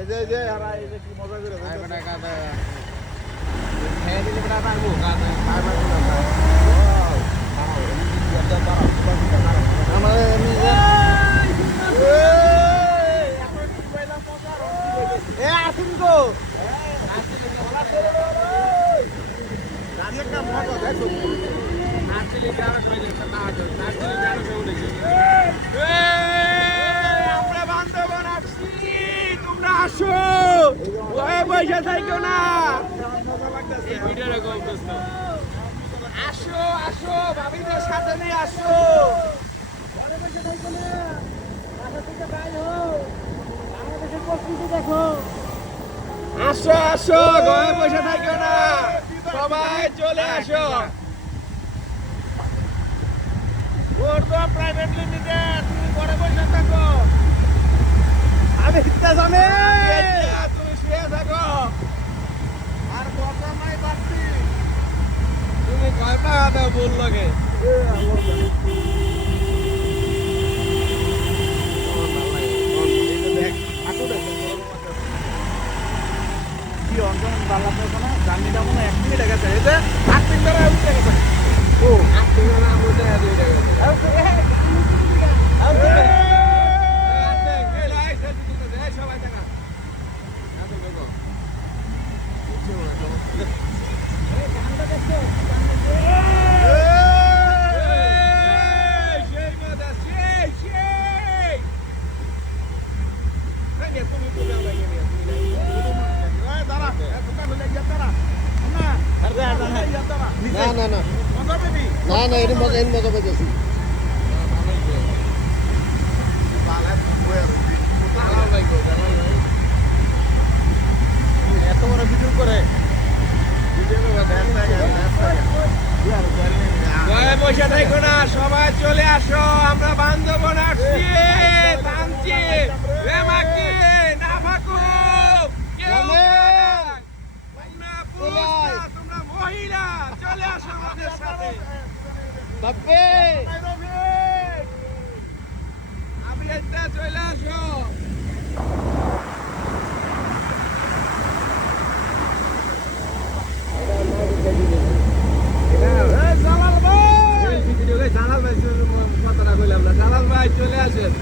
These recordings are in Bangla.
এই যে হারা এই যে কি মজা করে আই বেটা কাদা খেয়ে দিলে বেটা পারবো কাদা আমার এমনি এ আসুন গো একটা মজা দেখো নাচলে গ্রামে সবাই দেখছে না নাচলে গ্রামে সবাই দেখছে আমরা বান্ধবন আসছি তোমরা আসো ওই বসে থাকো না এই ভিডিওটা কম দোস্ত আসো আসো ভাবিদের সাথে নিয়ে আসো আসো আসো ঘরে বসে থাকো না সবাই চলে আসো ওর তো প্রাইভেট লিমিটেড তুমি ঘরে বসে থাকো আমি ইত্যা জানে তুমি শুয়ে থাকো আর কথা নাই বাড়তি তুমি কয় টাকা বল লাগে কি অঞ্চল বাল্লা পেয়েছে না জার্নিটা মনে হয় 1 মিনিট গেছে এই যে 8 মিনিট ধরে উঠে গেছে ও আপনি না বলতে দুই টাকা সবাই টাকা না না না না না এর মজা পেয়েছি এত বড় ভিডিও করে ঘরে বসে থাকো না সবাই চলে আসো আমরা বান্ধবন আসছি টানছি রেমাকি নাফাকুব কেউ নাই। তোমরা পুরুষ না, তোমরা মহিলা চলে আসো আমাদের সাথে বাপ্পে আমি একটা চলে আসো জালাল ভাই চলে আসেন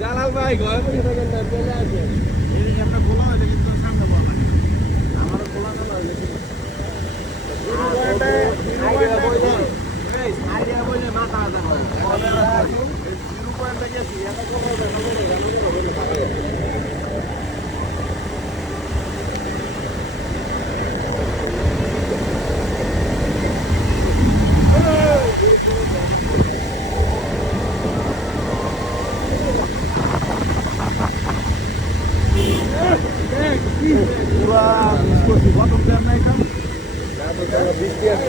জালাল ভাই ঘরে বসে থাকেন না চলে আসেন আপনার খোলা হয়েছে কিন্তু সামনে বলা আমারও খোলা না পুরা মিস করছি বটন দেন নাই কাম বৃষ্টি আছে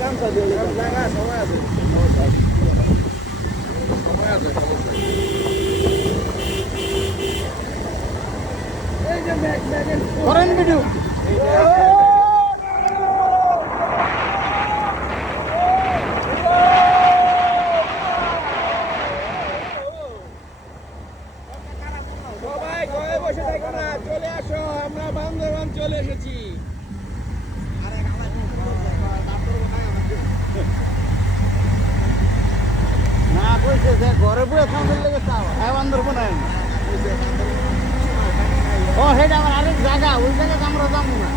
কাম সাথে জায়গা সময় আছে করেন ভিডিও সবাই ঘরে বসে থাকো না চলে আসো আমরা বান্ধবান চলে এসেছি না কইছে যে ঘরে বসে খাওয়ার লেগে চাও হ্যাঁ বান্দর বানায় ও সেটা আমার আরেক জায়গা ওই জায়গায় আমরা যাবো না